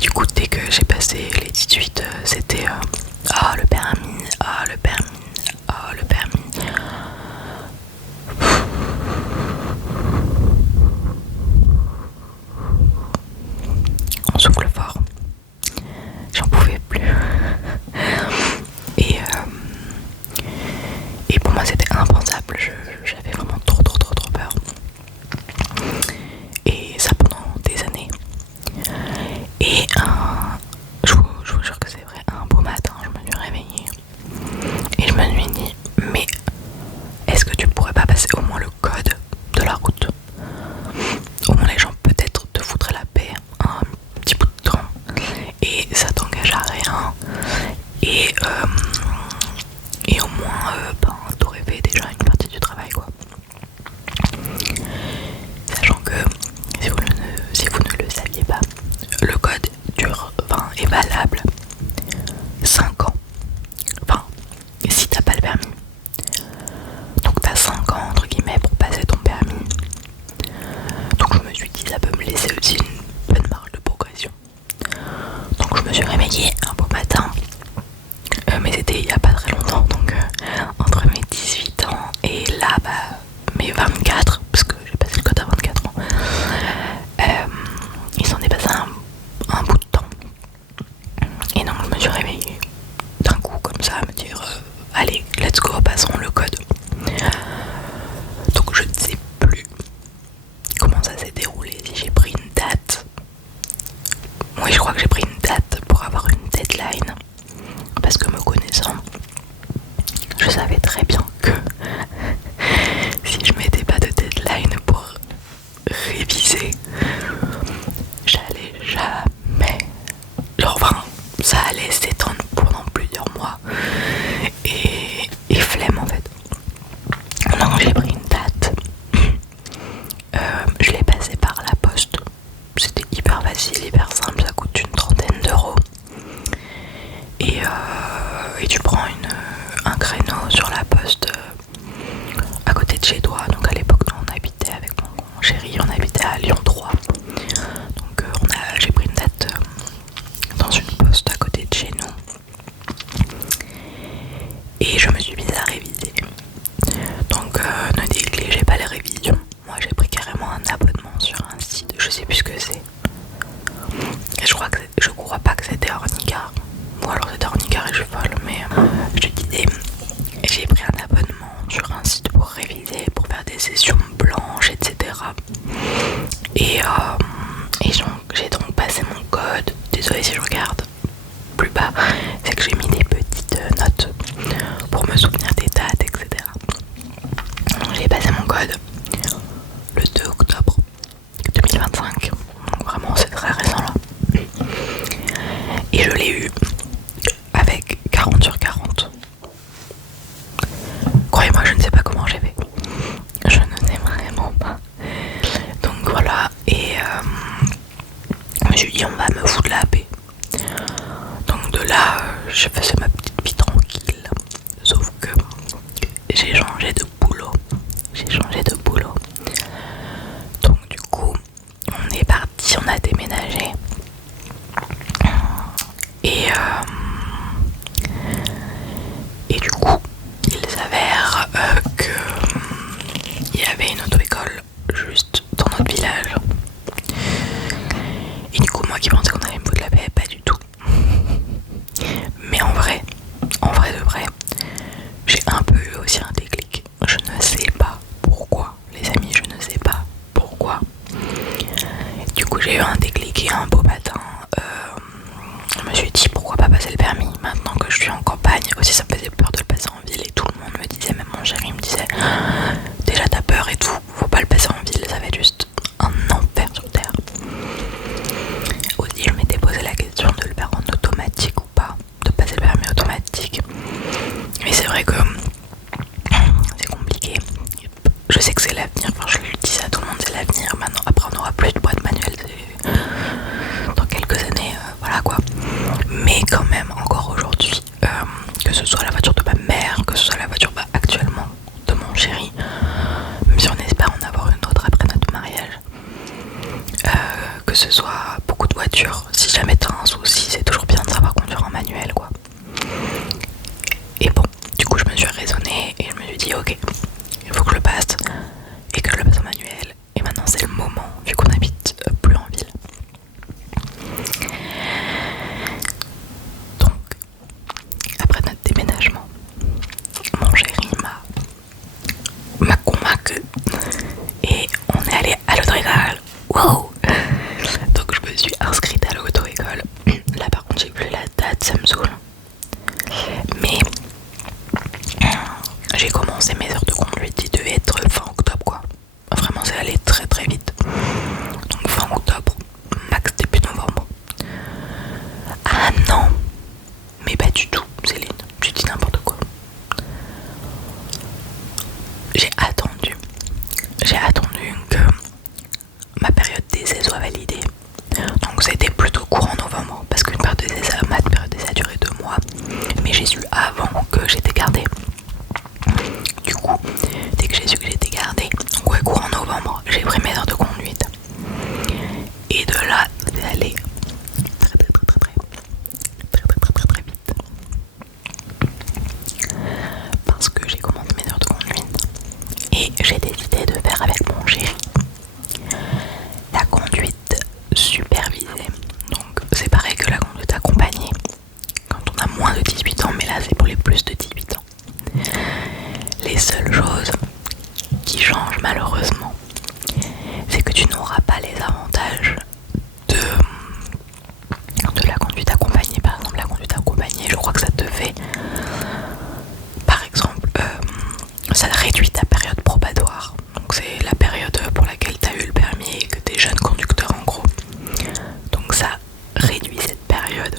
du coup, dès que j'ai passé les 18, c'était ah le permis, ah le permis, ah le permis. On souffle fort. J'en pouvais plus. Et, et pour moi c'était impensable. J'avais vraiment trop peur. Et ça pendant des années. Et je vous jure que c'est vrai, un beau matin je me suis réveillée et je me suis dit mais est-ce que tu pourrais pas passer au moins le code de la route? Au moins les gens peut-être te foutraient la paix un petit bout de temps et ça t'engage à rien et au moins ben, t'aurais fait déjà une partie du travail quoi. Sachant que si vous ne le saviez pas, le code est valable 5 ans. Enfin, si t'as pas le permis. Donc t'as 5 ans entre guillemets pour passer ton permis. Donc je me suis dit ça peut me laisser aussi une bonne marge de progression. Donc je me suis réveillée un beau matin. Mais c'était il y a pas très longtemps, donc entre mes 18 ans et là bah mes 24, parce que j'ai passé le code à 24 ans, il s'en est passé un bout de temps. Et donc je me suis réveillée d'un coup comme ça à me dire allez let's go, passons le code. Donc je ne sais plus comment ça s'est déroulé, si j'ai pris une date. Oui, je crois que j'ai pris une date pour avoir une deadline, parce que me connaissant, je savais très bien que si je mettais pas de deadline pour réviser, j'allais jamais, ça allait s'étendre pendant plusieurs mois et flemme en fait. Donc j'ai pris une date, je l'ai passée par la poste, c'était hyper facile, hyper simple, ça coûte une trentaine d'euros et tu prends un créneau sur la poste à côté de chez toi. Donc à l'époque on habitait avec mon chéri, on habitait à Lyon 3, donc j'ai pris une date dans une poste à côté de chez nous et je me suis mise à réviser. Donc ne négligez pas les révisions. Moi j'ai pris carrément un abonnement sur un site, je sais plus ce que c'est. Et je crois pas que c'était Ornicar. Ou alors c'était Ornicar et je suis folle, mais je te disais, j'ai pris un abonnement sur un site pour réviser, pour faire des sessions blanches, etc. Et j'ai donc passé mon code. Désolée si je regarde plus bas, c'est que j'ai mis des petites notes pour me souvenir des dates, etc. Donc j'ai passé mon code le 2 octobre 2025. Donc vraiment c'est très récent là. Et je l'ai eu avec 40 sur 40. Croyez-moi, je ne sais pas comment j'ai fait. Je ne sais vraiment pas. Donc voilà, et je me suis dit on va me foutre la paix. Donc de là, je faisais ma petite vie tranquille. Sauf que j'ai changé de boulot. Donc du coup, on est parti, on a déménagé. Et du coup, il s'avère qu'il y avait une auto-école juste dans notre village. Et du coup, moi qui pensais qu'on allait me foutre la paix, pas du tout. Mais en vrai de vrai, j'ai un peu eu aussi un déclic. Je ne sais pas pourquoi, les amis, je ne sais pas pourquoi. Du coup, j'ai eu un déclic et un beau matin, je me suis dit pourquoi pas passer le permis maintenant que je suis en campagne. Aussi ça me faisait peur de le passer en ville et tout le monde me disait, même mon chéri me disait déjà t'as peur et tout, faut pas le passer en ville, ça va être juste un enfer sur terre. Aussi je m'étais posé la question de le faire en automatique ou pas, de passer le permis automatique. Mais c'est vrai que c'est compliqué. Je sais que c'est l'avenir, enfin je le dis à tout le monde, c'est l'avenir. Maintenant après on n'aura plus de boîte manuelle dans quelques années, voilà quoi. Mais quand même encore aujourd'hui, que ce soit la voiture de ma mère, que ce soit la voiture actuellement de mon chéri, même si on espère en avoir une autre après notre mariage, que ce soit beaucoup de voitures, si jamais t'as dit ok, il faut que je le passe et que je le passe en manuel. Et maintenant c'est le moment vu qu'on habite plus en ville. Donc après notre déménagement, mon chéri m'a convaincu et on est allé à l'auto-école. Wow. Donc je me suis inscrite à l'auto-école. Là par contre j'ai plus la date, ça me saoule. Mais j'ai commencé mes heures de conduite, il devait être fin octobre quoi. Vraiment c'est allé très très vite. Donc fin octobre, max début novembre. Ah non, mais pas du tout Céline, tu dis n'importe quoi. J'ai attendu que ma période d'essai soit validée. Donc c'était plutôt courant novembre parce qu'une période d'essai, ma période d'essai a duré 2 mois. Mais j'ai su avant que j'étais gardée. Du coup, dès que j'ai su que j'étais gardée, donc ouais, courant novembre, j'ai pris mes heures de conduite. Et de là, c'est allé très vite. Parce que j'ai commencé mes heures de conduite et j'ai décidé de faire avec mon chéri la conduite supervisée. Donc c'est pareil que la conduite accompagnée quand on a moins de 18 ans, mais là c'est pour les plus de 18 ans. Les seules choses qui changent malheureusement, c'est que tu n'auras pas les avantages de la conduite accompagnée. Par exemple, la conduite accompagnée, je crois que ça te fait, par exemple, ça réduit ta période probatoire. Donc c'est la période pour laquelle tu as eu le permis et que tu es jeune conducteur en gros. Donc ça réduit cette période.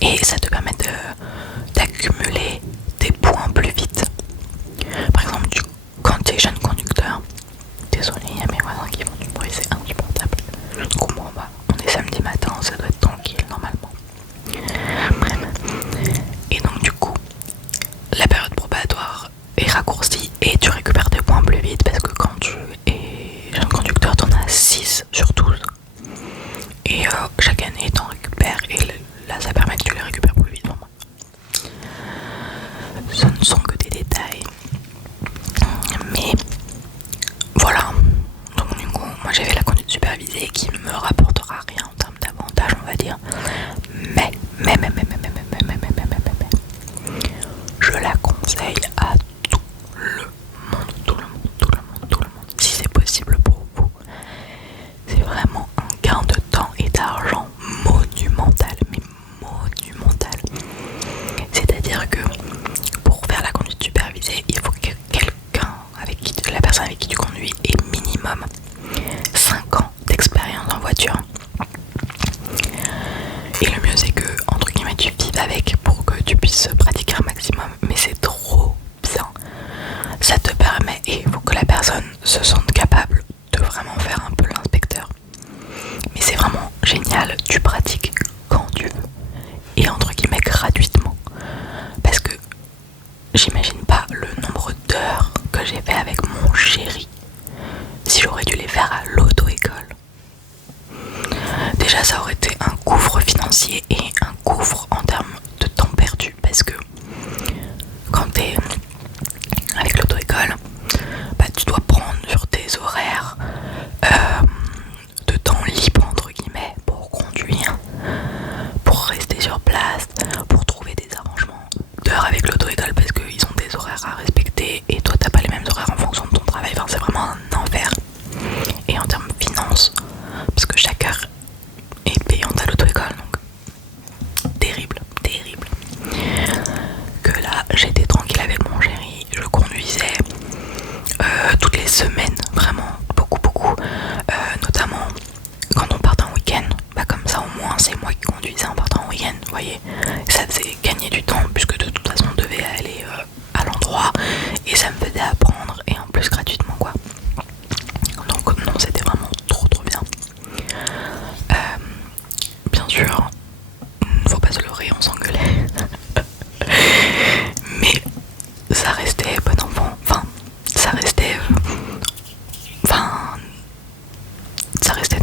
Et ça te permet d'accumuler des points plus vite. Par exemple, quand tu es jeune conducteur, désolé, il y a mes voisins qui font du bruit, c'est insupportable. Je ne comprends pas. On est samedi matin, ça doit être tranquille normalement. Bref. Et donc du coup, la période probatoire est raccourcie et tu récupères tes points plus vite parce que quand tu es jeune conducteur, tu en as 6 sur 12. Et chaque année, tu en récupères et là, ça permet que tu les récupères plus vite. Ce ne sont que des détails. Mais voilà. Donc du coup, moi j'ai fait la conduite supervisée qui ne me rapportera rien en termes d'avantages, on va dire. Mais, je la conseille à tout le monde. Si c'est possible pour vous. C'est vraiment un gain de temps et d'argent monumental, mais monumental. C'est-à-dire que pour faire la conduite supervisée, il faut que la personne avec qui tu conduis ait minimum 5 ans d'expérience en voiture. Et le mieux c'est que, entre guillemets, tu vives avec pour que tu puisses pratiquer un maximum. Mais c'est trop bien. Ça te permet, et il faut que la personne se sente capable de vraiment faire un peu l'inspecteur. Mais c'est vraiment génial, tu pratiques quand tu veux. Et entre guillemets gratuitement. Parce que j'imagine pas le nombre d'heures que j'ai fait avec mon chéri si j'aurais dû les faire à l'auto-école. Déjà ça aurait été un gouffre financier et un gouffre en termes de temps perdu parce que quand t'es avec l'auto-école, bah, tu dois prendre sur tes horaires de temps libre entre guillemets pour conduire, pour rester sur place, pour trouver des arrangements d'heures avec l'auto-école parce qu'ils ont des horaires à respecter et toi t'as pas les mêmes horaires en fonction de ton travail. Enfin c'est vraiment un enfer. Et en termes de finances, parce que chaque heure est payante à l'auto-école, donc terrible. Que là j'étais tranquille avec mon chéri, je conduisais toutes les semaines, vraiment beaucoup, notamment quand on partait en week-end, bah comme ça au moins c'est moi qui conduisais en partant en week-end, vous voyez, ça faisait gagner du temps puisque de toute façon on devait aller à l'endroit et ça me faisait apprendre et en plus gratuitement quoi. Donc non, c'était vraiment trop bien. Bien sûr, faut pas se leurrer, on s'engueulait. Mais ça restait bon enfant, ça restait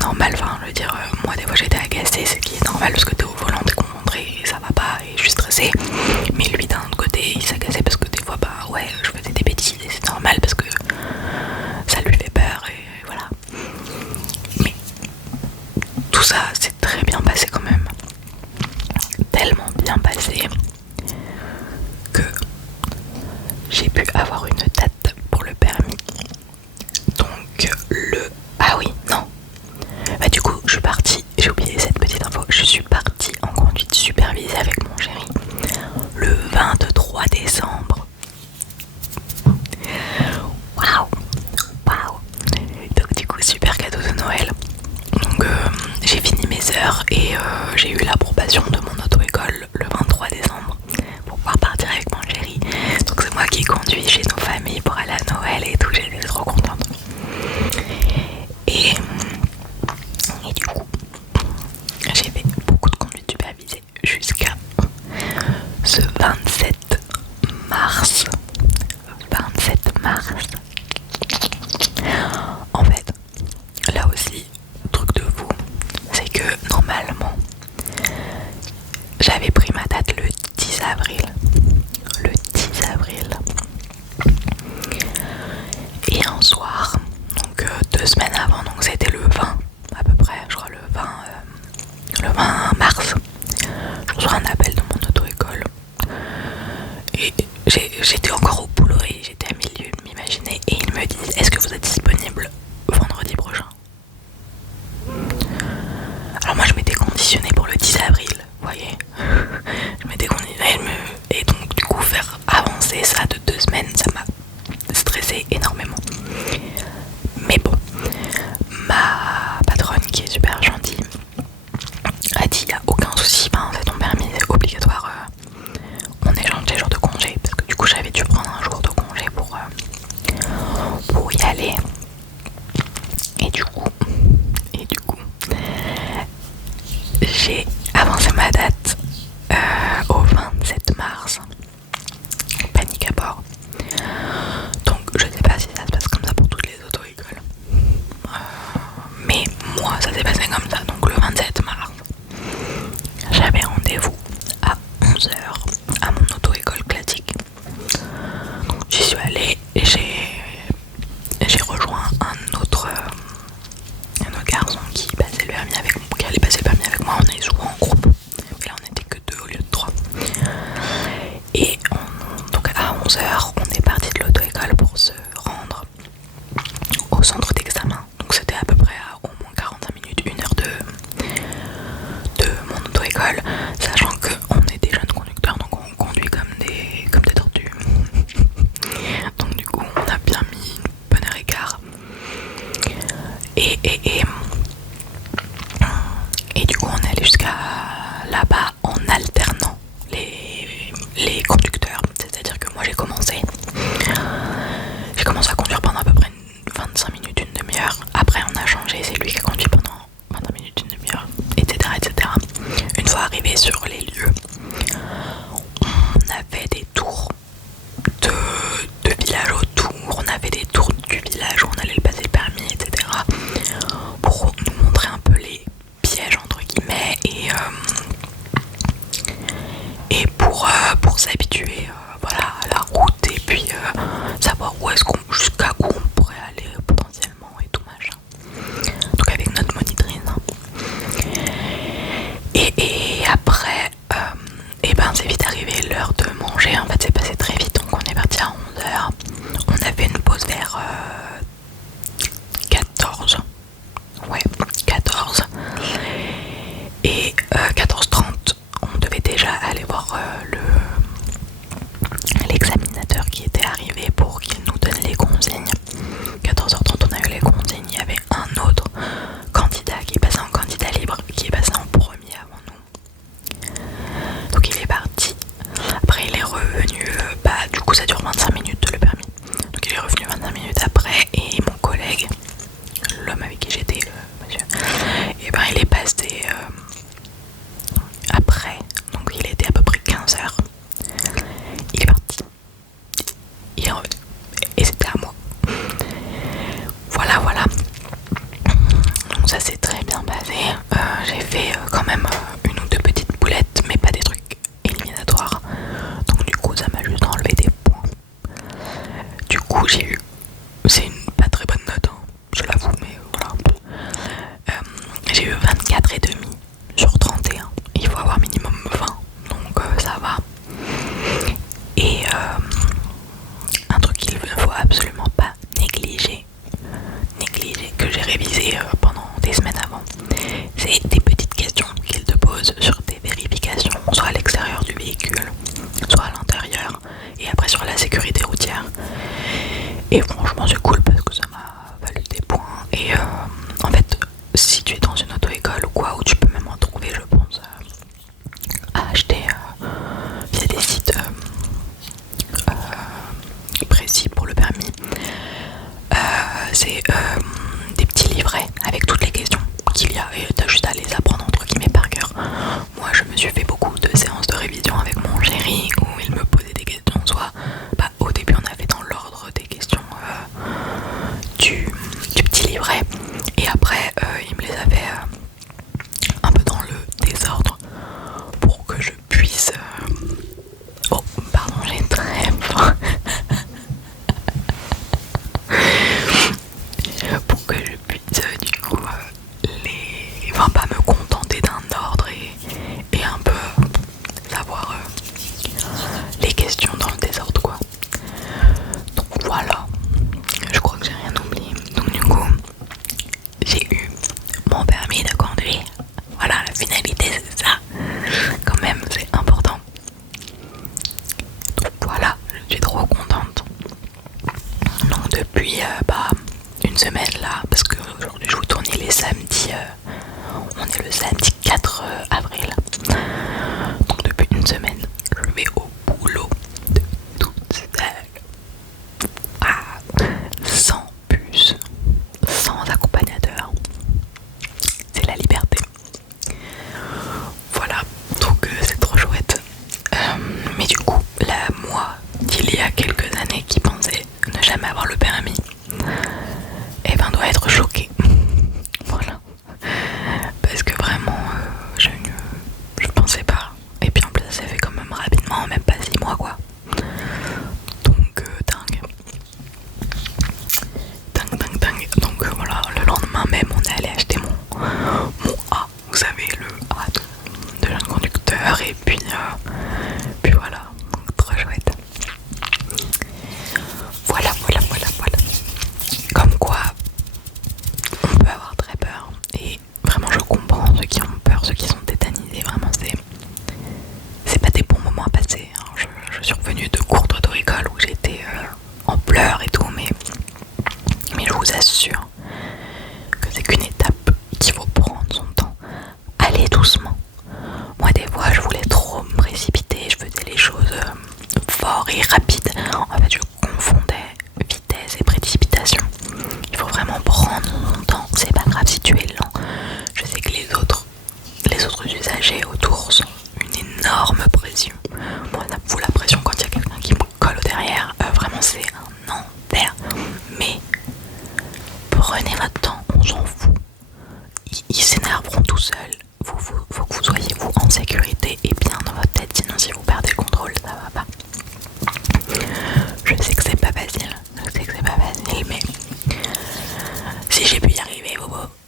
normal, je veux dire, moi des fois j'étais agacée, ce qui est normal parce que t'es au volant, t'es rentrée et ça va pas et je suis stressée. Mais lui d'un autre côté il s'agaçait parce que des fois bah ouais je faisais des bêtises et c'est normal parce que ça lui fait peur et voilà. Mais tout ça s'est très bien passé quand même. Tellement bien passé que j'ai pu avoir une date pour le permis. Donc Ah oui, non. Bah du coup je suis partie, j'ai oublié cette petite info, je suis partie en conduite supervisée avec mon chéri le 23 décembre. Waouh. Donc du coup super cadeau de Noël. Donc j'ai fini mes heures et j'ai eu l'approbation de mon auto-école le 23 décembre pour pouvoir partir avec mon chéri. Donc c'est moi qui conduis chez nos familles pour aller à Noël et tout, j'étais trop contente. Et du coup j'ai fait beaucoup de conduite supervisée jusqu'à ce 27 mars. En fait, là aussi, truc de fou, c'est que normalement, j'avais pris ma date le 10 avril. Le 10 avril. Et un soir, donc 2 semaines avant, donc c'était le 20 à peu près, je crois le 20 mars, je reçois un appel de mon auto-école. Et j'étais encore au boulot et j'étais à milieu de m'imaginer et ils me disent est-ce que vous êtes disponible vendredi prochain? Alors moi je m'étais conditionnée pour le 10 avril, vous voyez. Je m'étais conditionnée et donc du coup faire avancer ça de 2 semaines ça m'a stressé énormément. Mais bon, ma patronne qui est super gentille a dit il n'y a aucun souci, c'est ton permis, c'est obligatoire. On échange des jours de congé parce que du coup j'avais dû prendre un jour de congé pour y aller. Et du coup j'ai avancé ma date au 27 mars. Panique à bord. Donc je sais pas si ça se passe comme ça pour toutes les auto-écoles. Mais moi ça s'est passé comme ça. Donc le 27 mars, j'avais rendez-vous à 11h à mon auto-école classique. J'y suis allée et j'ai rejoint un autre garçon qui allait passer le permis avec moi. On est souvent en groupe, mais là on était que 2 au lieu de 3. Et donc à 11h on est parti de l'auto-école pour se rendre au centre d'examen. Donc c'était à peu près à au moins 45 minutes, 1 heure de mon auto-école, sachant qu'on est des jeunes conducteurs donc on conduit comme des tortues. Donc du coup on a bien mis une bonne heure et quart. Et du coup on est allé jusqu'à là-bas en alternant les conducteurs. C'est-à-dire que moi j'ai commencé à conduire pendant à peu près 25 minutes, une demi-heure. Après on a changé, c'est lui qui a conduit pendant 25 minutes, une demi-heure, etc. Une fois arrivé sur les lieux, on a fait des tours de village autour, on avait des tours du village où on allait passer le permis, etc. pour nous montrer un peu les pièges entre guillemets et pour s'habituer voilà, à la route et puis savoir jusqu'à où on pourrait aller potentiellement et tout machin. Donc avec notre monitrice. Et après c'est vite arrivé l'heure de manger. En fait c'est passé très vite, donc on est parti à 11h. On avait une pause vers 14. Ouais, 14. Et 14h30 on devait déjà aller voir l'examinateur qui était arrivé pour qu'il nous donne les consignes. 14h30 on a eu les consignes. Il y avait un autre candidat qui est passé en candidat libre, qui est passé en premier avant nous. Donc il est parti. Après il est revenu, du coup ça dure 25 minutes le permis. Donc il est revenu 25 minutes après et mon collègue, l'homme avec qui j'étais, monsieur, et il est passé après. Donc il était à peu près 15h. Il est parti. Il est revenu. Et c'était à moi. Voilà. Donc ça s'est très bien passé. J'ai fait quand même une ou deux petites boulettes, mais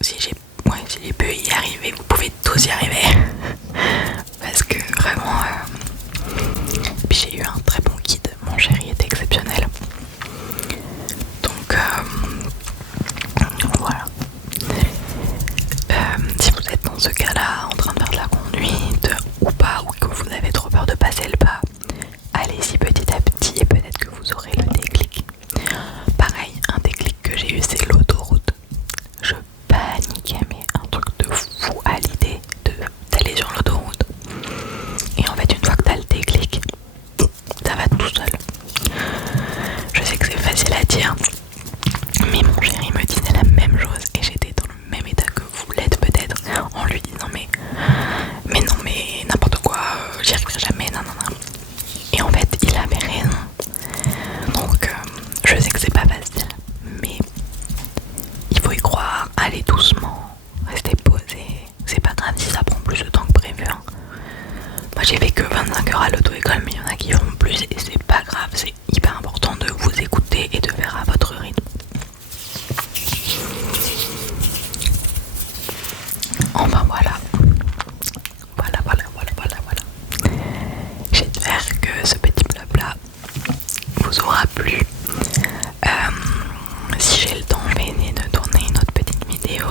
si j'ai pu y arriver, vous pouvez tous y arriver. Parce que vraiment, puis j'ai eu un très bon guide, mon chéri était exceptionnel. Donc voilà. Si vous êtes dans ce cas-là, en train de faire de la conduite ou pas, ou que vous avez trop peur de passer le pas, allez-y petit à petit et peut-être que vous aurez le déclic. Pareil, un déclic que j'ai eu, c'est l'autoroute. Je paniquais, mais un truc de fou à l'idée d'aller sur l'autoroute. Et en fait, une fois que t'as le déclic, ça va tout seul. Je sais que c'est facile à dire, mais mon chéri me disait la même chose et j'étais dans le même état que vous l'êtes peut-être, en lui disant mais non mais n'importe quoi, j'y arriverai jamais, non. Et en fait il avait raison. Donc je sais que c'est pas facile, mais il faut y croire, aller doucement, rester posé. C'est pas grave si ça prend plus de temps que prévu, hein. Moi j'ai fait que 25 heures à l'auto-école, mais il y en a qui font plus et c'est pas grave, c'est hyper important de vous écouter et de faire à votre rythme. Enfin voilà. J'espère que ce petit blabla vous aura plu. Si j'ai le temps, je vais essayer de tourner une autre petite vidéo